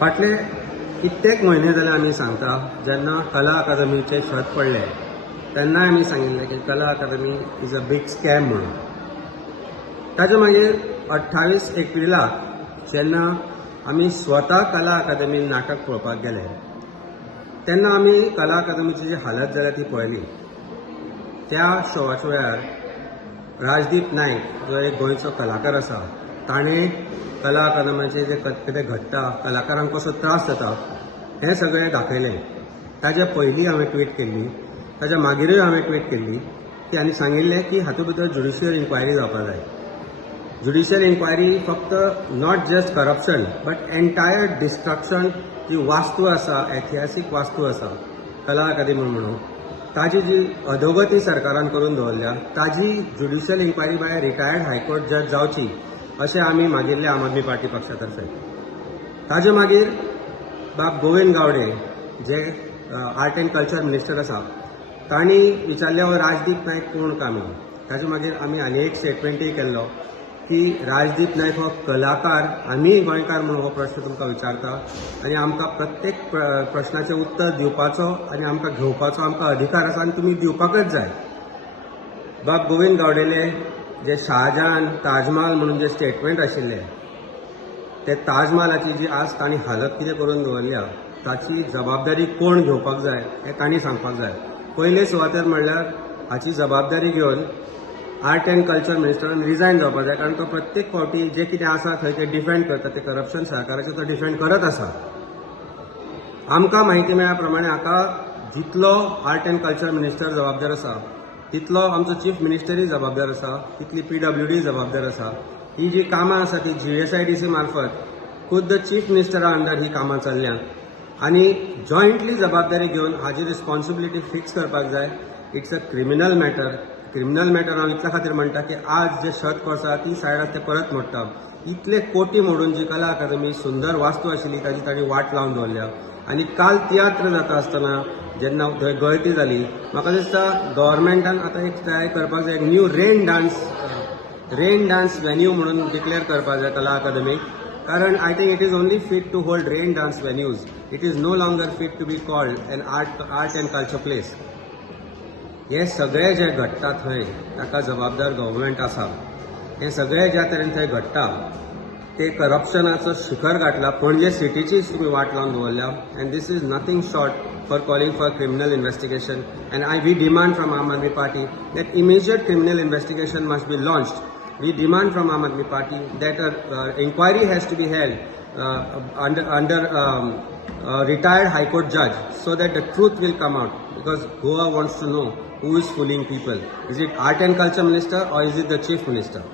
फाटले कित्येक म्हयने जाले आमी सांगता जेन्ना कला अकादमीचे छत पडले तेन्नाय आमी सांगिल्लें की कला अकादमी इज अ बिग स्कॅम म्हणून. ताचे मागीर 28 एप्रिलाक जेन्ना आमी स्वता कला अकादमीन नाटक पळोवपाक गेले तेन्ना आमी कला अकादमीची जी हालत जाल्या ती पळयली. त्या शोवाच्या वेळार राजदीप नायक जो एक गोंयचो कलाकार आसा ताणें कला अकादमीचें जे कितें घडटा, कलाकारांक कसो त्रास जाता हें सगळें दाखयलें. ताच्या पयलीं हांवें ट्वीट केल्ली, ताच्या मागीरूय हांवें ट्वीट केल्ली की आनी सांगिल्लें की हातूंत भितर ज्युडिशियल इन्क्वायरी जावपाक जाय. ज्युडिशियल इन्क्वायरी फक्त not just corruption but entire destruction जी वास्तू आसा, ऐतिहासीक वास्तू आसा कला अकादमी म्हणून ताजी जी अधोगती सरकारान करून दवरल्या ताजी judicial inquiry by retired high court जज जावची अशें आमी मागिल्ले आम आदमी पार्टी पक्षातर्फे. ताजे मागीर बाब गोविंद गावडे जे आर्ट एंड कल्चर मिनिस्टर आसा तांणी विचारले हो राजदीप नायक कोण काय म्हणून. ताजे मागीर आमी आनी एक स्टेटमेंटूय केल्लो की राजदीप नायक हो कलाकार, आमी गोंयकार म्हणून हो प्रश्न तुमकां विचारता आनी आमकां प्रत्येक प्रश्नाचें उत्तर दिवपाचो आनी आमकां घेवपाचो आमकां अधिकार आसा आनी तुमी दिवपाकच जाय. बाब गोविंद गावडेले जे शाहजहान ताजमहाल म्हणून जे स्टेटमेंट आशिल्ले ते ताजमहालाची जी आज तांणी हालत कितें करून दवरल्या ताची जबाबदारी कोण घेवपाक जाय हें तांणी सांगपाक जाय. पयले सुवातेर म्हणल्यार हाची जबाबदारी घेवन आर्ट एंड कल्चर मिनिस्टरान रिजायन जावपाक जाय, कारण तो प्रत्येक फावटी जे कितें आसा थंय ते डिफेंड करता, ते करप्शन सरकाराचें तो डिफेंड करत आसा. आमकां म्हायती मेळ्ळ्या प्रमाणे हाका जितलो आर्ट एंड कल्चर मिनिस्टर जबाबदार आसा तितलो आमचो चीफ मिनिस्टरूय जबाबदार आसा, तितली PWD जबाबदार आसा. ही जी कामां आसा ती GSIDC मार्फत खुद्द चीफ मिनिस्टरा अंडर ही कामां चल्ल्यात आनी जॉयंटली जबाबदारी घेवन हाजी रिस्पॉन्सिबिलिटी फिक्स करपाक जाय. It's a criminal matter. Criminal matter हांव इतल्या खातीर म्हणटा की आज जे छत कोसळ्ळा ती सायड आसा ते परत मोडटा. इतले कोटी मोडून जी कला अकादमी सुंदर वास्तू आशिल्ली ताची ताणी वाट लावन दवरल्या. आनी काल तियात्र जाता आसतना जेन्ना थंय गळती जाली म्हाका दिसता गव्हर्मेंटान आतां एक ट्राय करपाक जाय, एक न्यू रेन डान्स वेन्यू म्हणून डिक्लेअर करपाक जाय कला अकादमीक. कारण I think it is only fit to hold rain dance venues. It is no longer fit to be called an art and culture place. हे सगळे जे घडटा थंय ताका जबाबदार गव्हर्मेंट आसा. हे सगळे ज्या तरेन थंय घडटा ते करप्शनाचो शिखर गाठला. पणजे सिटीचीच तुमी वाट लावन दवरल्या and this is nothing short for calling for criminal investigation, and we demand from Aam Aadmi Party that immediate criminal investigation must be launched. We demand from Aam Aadmi Party that an inquiry has to be held under a retired High Court judge so that the truth will come out, because Goa wants to know who is fooling people. Is it Art and Culture Minister or is it the Chief Minister?